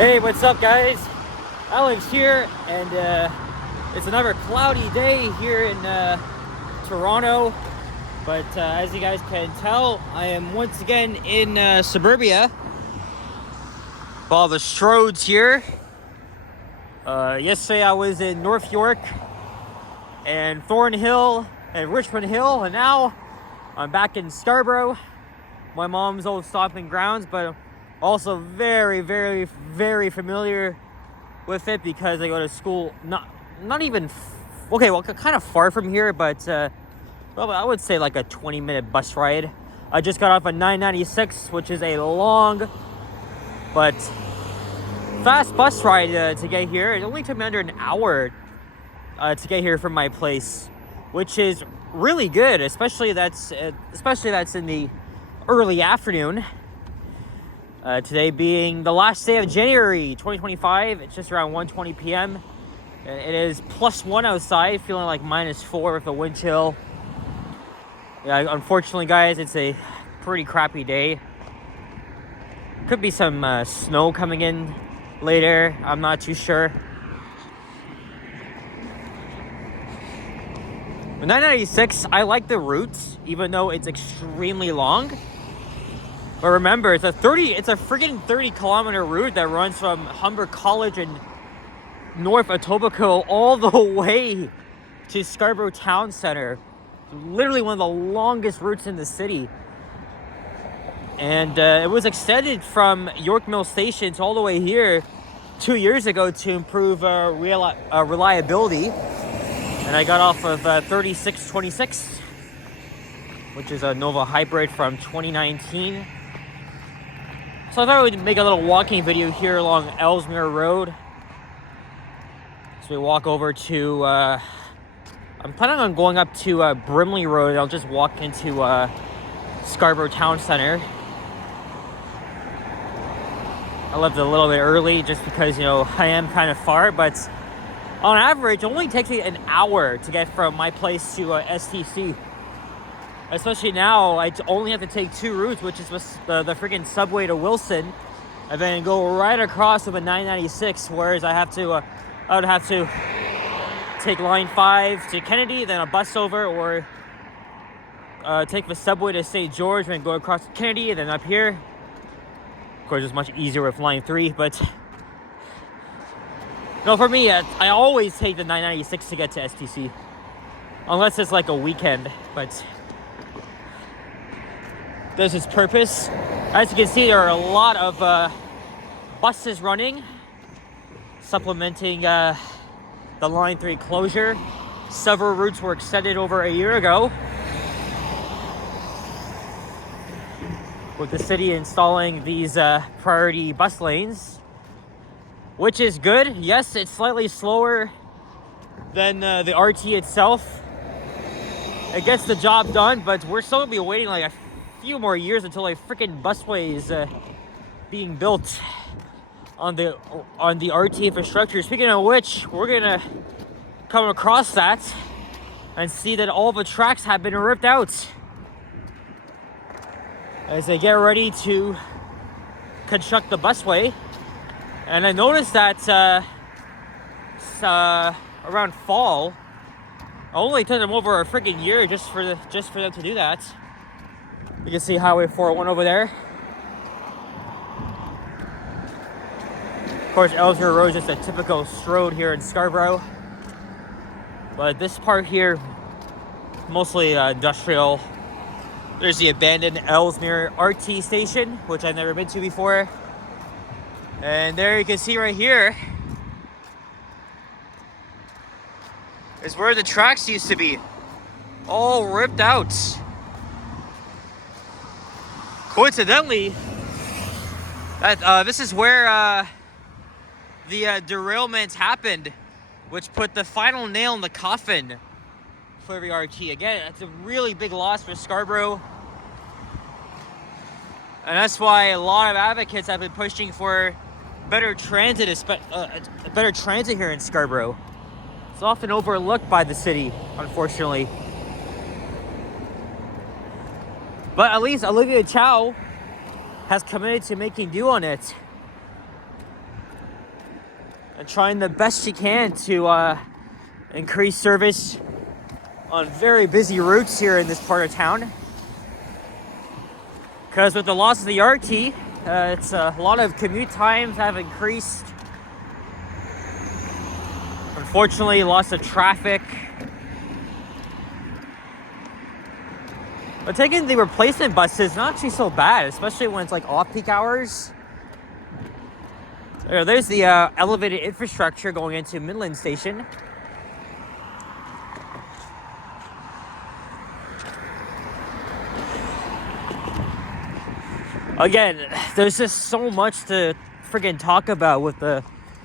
Hey, what's up, guys? Alex here, and it's another cloudy day here in Toronto. But as you guys can tell, I am once again in suburbia. All the Stroads here. Yesterday I was in North York and Thornhill and Richmond Hill, and now I'm back in Scarborough, my mom's old stomping grounds, but also very, very, very familiar with it because I go to school not even kind of far from here, but well, I would say like a 20-minute bus ride. I just got off a 996, which is a long but fast bus ride to get here. It only took me under an hour to get here from my place, which is really good, especially that's in the early afternoon. Today being the last day of January 2025, it's just around 1:20 p.m. It is +1 outside, feeling like -4 with a wind chill. Yeah, unfortunately, guys, it's a pretty crappy day. Could be some snow coming in later. I'm not too sure. The 996, I like the route, even though it's extremely long. But remember, it's a friggin' 30-kilometer route that runs from Humber College and North Etobicoke all the way to Scarborough Town Center. Literally one of the longest routes in the city. And it was extended from York Mill Station to all the way here 2 years ago to improve reliability. And I got off of 3626, which is a Nova Hybrid from 2019. So I thought I would make a little walking video here along Ellesmere Road. So we walk over to, I'm planning on going up to Brimley Road, and I'll just walk into Scarborough Town Center. I left a little bit early just because, I am kind of far, but on average, it only takes me an hour to get from my place to STC. Especially now, I only have to take two routes, which is the freaking subway to Wilson, and then go right across with a 996. Whereas I would have to take line 5 to Kennedy, then a bus over, or take the subway to St. George, and then go across to Kennedy, and then up here. Of course, it's much easier with line 3, but no, for me, I always take the 996 to get to STC, unless it's like a weekend, but does its purpose. As you can see, there are a lot of buses running, supplementing the line 3 closure. Several routes were extended over a year ago, with the city installing these priority bus lanes, which is good. Yes, it's slightly slower than the RT itself. It gets the job done, but we're still gonna be waiting like a few more years until a freaking busway is being built on the RT infrastructure. Speaking of which, we're gonna come across that and see that all the tracks have been ripped out as they get ready to construct the busway. And I noticed that around fall, it only took them over a freaking year just for them to do that. You can see Highway 401 over there. Of course, Ellesmere Road is just a typical Stroad here in Scarborough. But this part here, mostly industrial. There's the abandoned Ellesmere RT station, which I've never been to before. And there you can see right here is where the tracks used to be. All ripped out. Coincidentally, this is where the derailment happened, which put the final nail in the coffin for the RT. Again, it's a really big loss for Scarborough. And that's why a lot of advocates have been pushing for better transit here in Scarborough. It's often overlooked by the city, unfortunately. But at least Olivia Chow has committed to making do on it. and trying the best she can to increase service on very busy routes here in this part of town. Because with the loss of the RT, it's a lot of commute times have increased. Unfortunately, lots of traffic. But taking the replacement buses is not actually so bad, especially when it's like off-peak hours. There's the elevated infrastructure going into Midland Station. Again, there's just so much to freaking talk about with the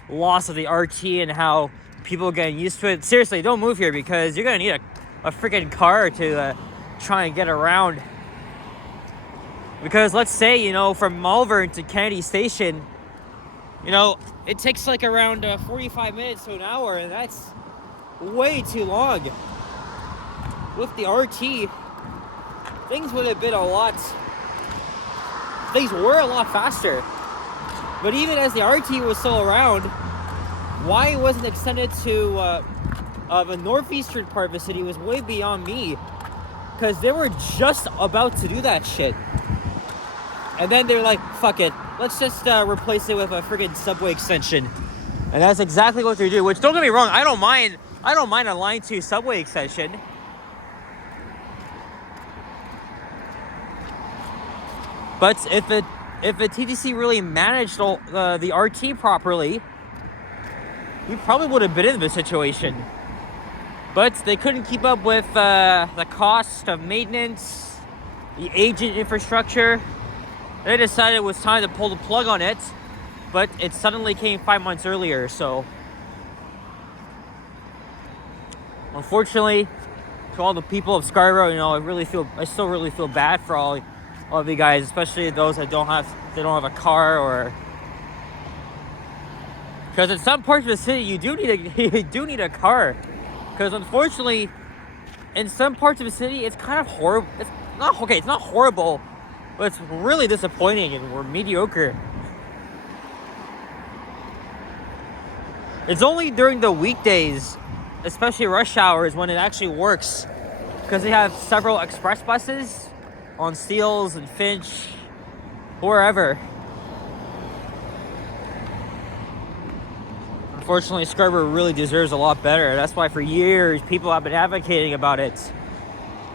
loss of the RT and how people are getting used to it. Seriously, don't move here because you're gonna need a freaking car to try and get around. Because let's say, you know, from Malvern to Kennedy Station, you know, it takes like around 45 minutes to an hour, and that's way too long. With the RT, things would have been things were a lot faster. But even as the RT was still around, why it wasn't extended to the northeastern part of the city was way beyond me. Because they were just about to do that shit. And then they were like, fuck it, let's just replace it with a friggin' subway extension. And that's exactly what they do. Which, don't get me wrong, I don't mind a Line 2 subway extension. But if the TTC really managed the RT properly, we probably would have been in this situation. But they couldn't keep up with the cost of maintenance, the aging infrastructure. They decided it was time to pull the plug on it, but it suddenly came 5 months earlier. So, unfortunately, to all the people of Scarborough, you know, I still really feel bad for all of you guys, especially those that don't have a car, or because in some parts of the city you do need a car. Because unfortunately, in some parts of the city, it's kind of horrible. It's not horrible, but it's really disappointing and we're mediocre. It's only during the weekdays, especially rush hours, when it actually works. Because they have several express buses on Steeles and Finch, wherever. Unfortunately, Scarborough really deserves a lot better. That's why for years people have been advocating about it.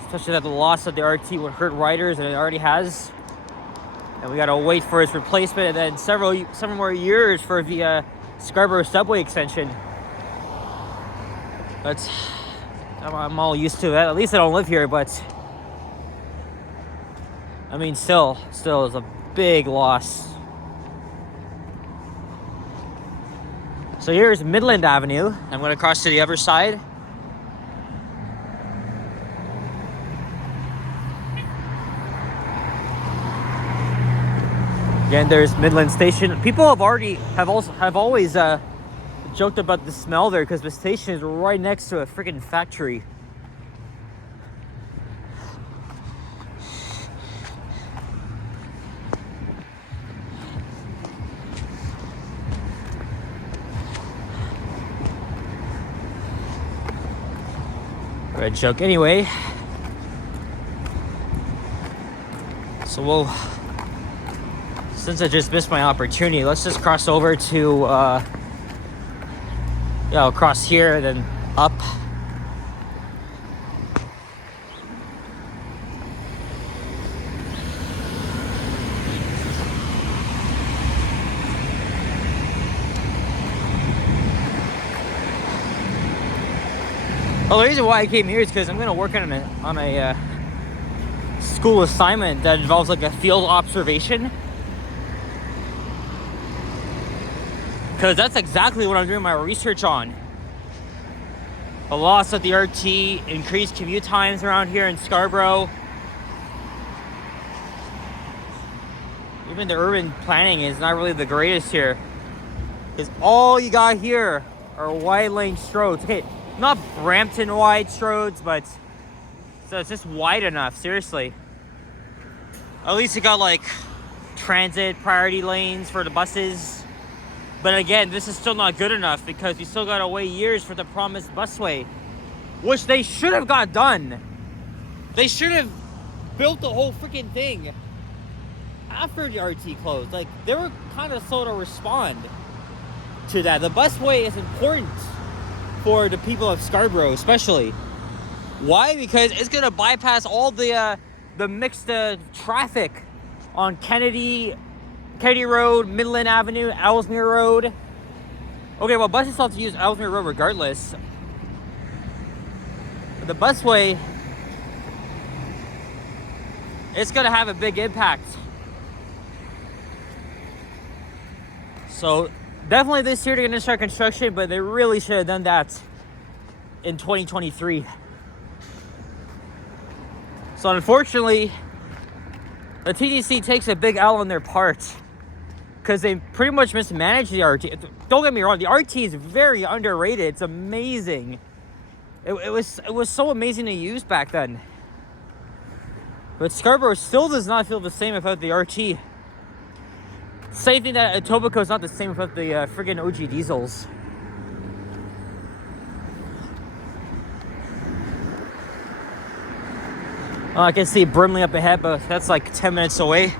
Especially that the loss of the RT would hurt riders, and it already has. And we gotta wait for its replacement, and then several more years for the Scarborough subway extension. But I'm all used to that. At least I don't live here, but I mean, still is a big loss. So here's Midland Avenue. I'm going to cross to the other side. Again, there's Midland Station. People have always joked about the smell there because the station is right next to a freaking factory. Red joke anyway. So since I just missed my opportunity, let's just cross over to across here, then up. Well, the reason why I came here is because I'm going to work on a school assignment that involves like a field observation. Because that's exactly what I'm doing my research on. The loss of the RT, increased commute times around here in Scarborough. Even the urban planning is not really the greatest here. Because all you got here are wide lane roads. Okay, not Brampton wide roads, but so it's just wide enough, seriously. At least you got like transit priority lanes for the buses. But again, this is still not good enough because we still gotta wait years for the promised busway, which they should have got done. They should have built the whole freaking thing after the RT closed. Like, they were kind of slow to respond to that. The busway is important for the people of Scarborough, especially. Why? Because it's gonna bypass all the mixed traffic on Kennedy Road, Midland Avenue, Ellesmere Road. Okay, well, buses still have to use Ellesmere Road regardless. But the busway, it's gonna have a big impact. So definitely this year they're gonna start construction, but they really should have done that in 2023. So unfortunately, the TDC takes a big L on their part because they pretty much mismanaged the RT. Don't get me wrong, the RT is very underrated. It's amazing. It was so amazing to use back then. But Scarborough still does not feel the same without the RT. Same thing that Etobicoke is not the same without the friggin' OG diesels. I can see Brimley up ahead, but that's like 10 minutes away.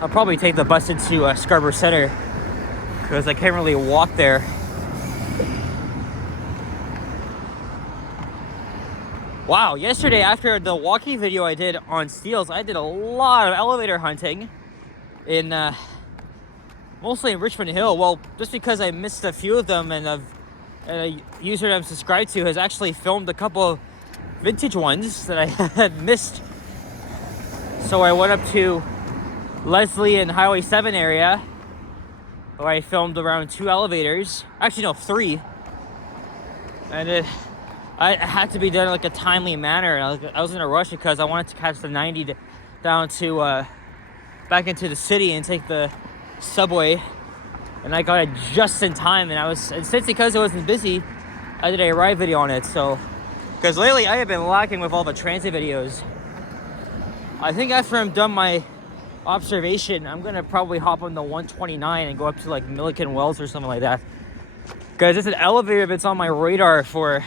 I'll probably take the bus into Scarborough Center because I can't really walk there. Wow, yesterday after the walking video I did on Steels, I did a lot of elevator hunting in mostly in Richmond Hill. Well, just because I missed a few of them, and a user that I'm subscribed to has actually filmed a couple vintage ones that I had missed. So I went up to Leslie and Highway 7 area where I filmed around 2 elevators. Actually, no, 3. And I had to be done in like a timely manner. And I was in a rush because I wanted to catch the 90 down to back into the city and take the subway. And I got it just in time, and since because it wasn't busy, I did a ride video on it. So, because lately I have been lacking with all the transit videos. I think after I'm done my observation, I'm gonna probably hop on the 129 and go up to like Milliken Wells or something like that. Because it's an elevator that's on my radar for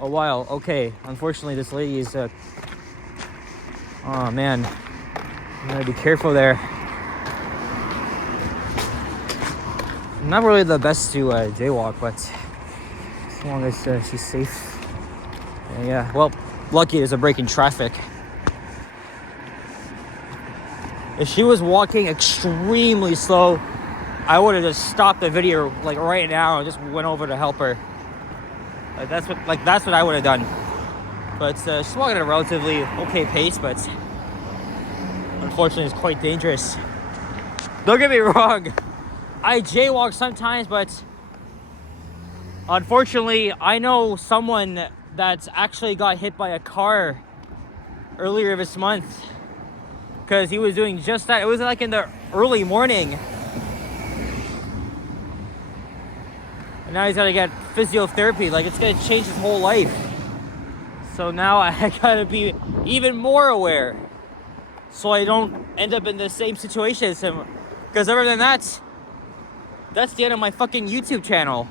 a while. Okay, unfortunately this lady is oh man, I'm gonna be careful there. Not really the best to jaywalk, but as long as she's safe. Yeah, well, lucky there's a break in traffic. If she was walking extremely slow, I would have just stopped the video like right now and just went over to help her. That's what I would have done. But she's walking at a relatively okay pace, but unfortunately it's quite dangerous. Don't get me wrong, I jaywalk sometimes, but unfortunately I know someone that's actually got hit by a car earlier this month because he was doing just that. It was like in the early morning, and now he's got to get physiotherapy. Like, it's gonna change his whole life. So now I gotta be even more aware so I don't end up in the same situation as him, because other than that, that's the end of my fucking YouTube channel.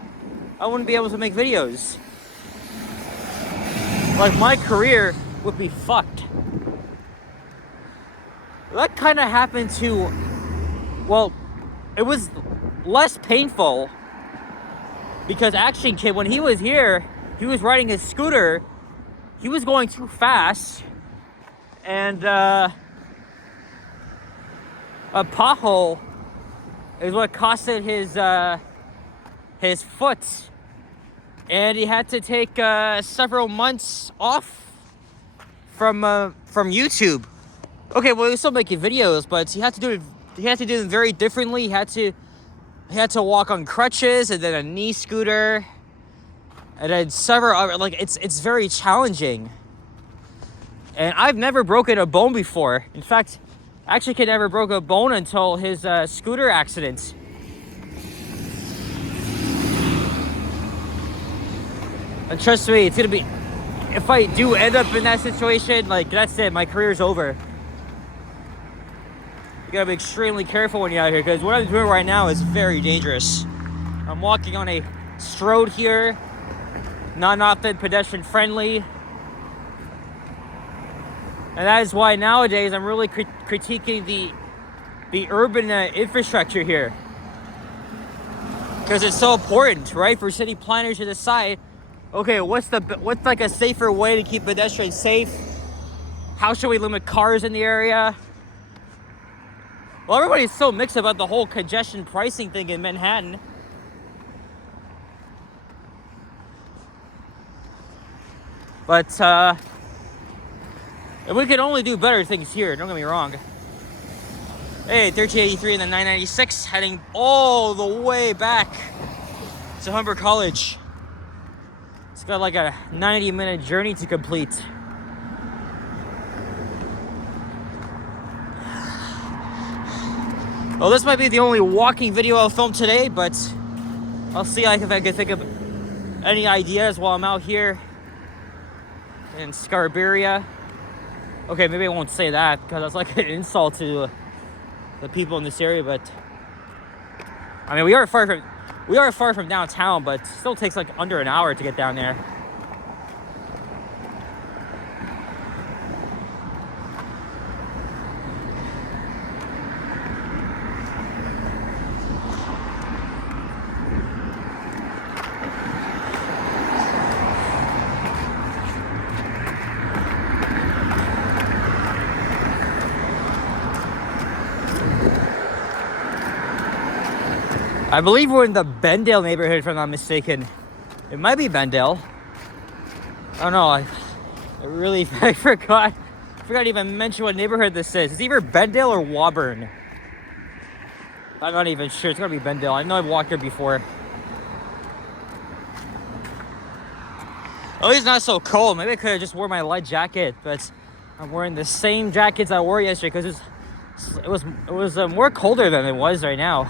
I wouldn't be able to make videos. Like, my career would be fucked. That kind of happened to, well, it was less painful because Action Kid, when he was here, he was riding his scooter, he was going too fast, and a pothole is what costed his foot, and he had to take several months off from YouTube. Okay, well, he was still making videos, but he had to do them very differently. He had to walk on crutches, and then a knee scooter, and then several other, like, it's very challenging. And I've never broken a bone before. In fact, Action Kid never broke a bone until his scooter accident. And trust me, it's gonna be, if I do end up in that situation, like, that's it, my career's over. You gotta be extremely careful when you're out here, because what I'm doing right now is very dangerous. I'm walking on a road here, not that pedestrian friendly. And that is why nowadays I'm really critiquing the urban infrastructure here. Because it's so important, right? For city planners to decide, okay, what's like a safer way to keep pedestrians safe? How should we limit cars in the area? Well, everybody's so mixed about the whole congestion pricing thing in Manhattan. But we could only do better things here, don't get me wrong. Hey, 1383 and the 996 heading all the way back to Humber College. It's got like a 90-minute journey to complete. Well, this might be the only walking video I'll film today, but I'll see if I can think of any ideas while I'm out here in Scarborough. Okay, maybe I won't say that because that's like an insult to the people in this area, but I mean, we are far from downtown, but it still takes like under an hour to get down there. I believe we're in the Bendale neighborhood, if I'm not mistaken. It might be Bendale. I don't know. I forgot to even mention what neighborhood this is. It's either Bendale or Woburn. I'm not even sure. It's gotta be Bendale. I know I've walked here before. Oh, it's not so cold. Maybe I could have just wore my light jacket, but I'm wearing the same jackets I wore yesterday because it was more colder than it was right now.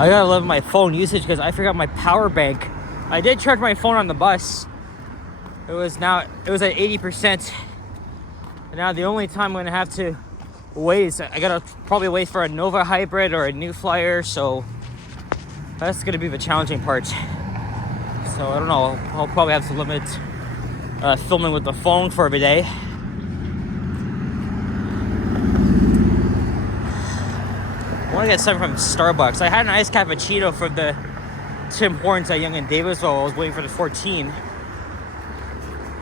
I gotta love my phone usage because I forgot my power bank. I did charge my phone on the bus. It was at 80%. And now the only time I'm gonna have to wait is I gotta probably wait for a Nova Hybrid or a New Flyer, so that's gonna be the challenging part. So I don't know, I'll probably have to limit filming with the phone for every day. I want to get something from Starbucks. I had an iced cappuccino from the Tim Hortons at Yonge and Davisville. I was waiting for the 14.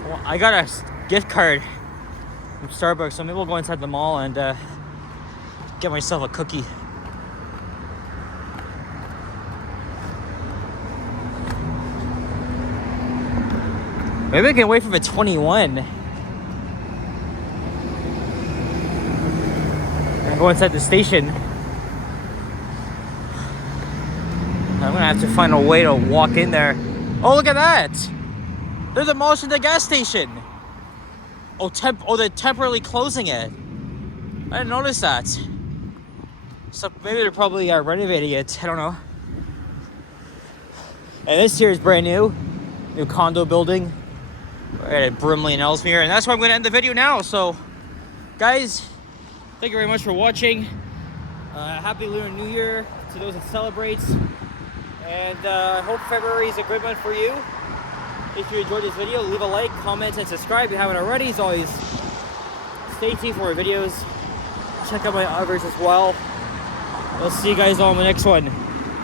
Well, I got a gift card from Starbucks, so maybe we'll go inside the mall and get myself a cookie. Maybe I can wait for the 21 and go inside the station. I'm gonna have to find a way to walk in there. Oh, look at that! They're demolishing the gas station. Oh, they're temporarily closing it. I didn't notice that. So maybe they're probably renovating it. I don't know. And this here is brand new condo building right at Brimley and Ellesmere, and that's where I'm gonna end the video now. So, guys, thank you very much for watching. Happy Lunar New Year to those that celebrate. And I hope February is a good one for you. If you enjoyed this video, leave a like, comment, and subscribe if you haven't already. As always, stay tuned for more videos. Check out my others as well. We'll see you guys all in the next one.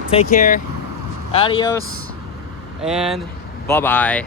Take care, adios, and bye-bye.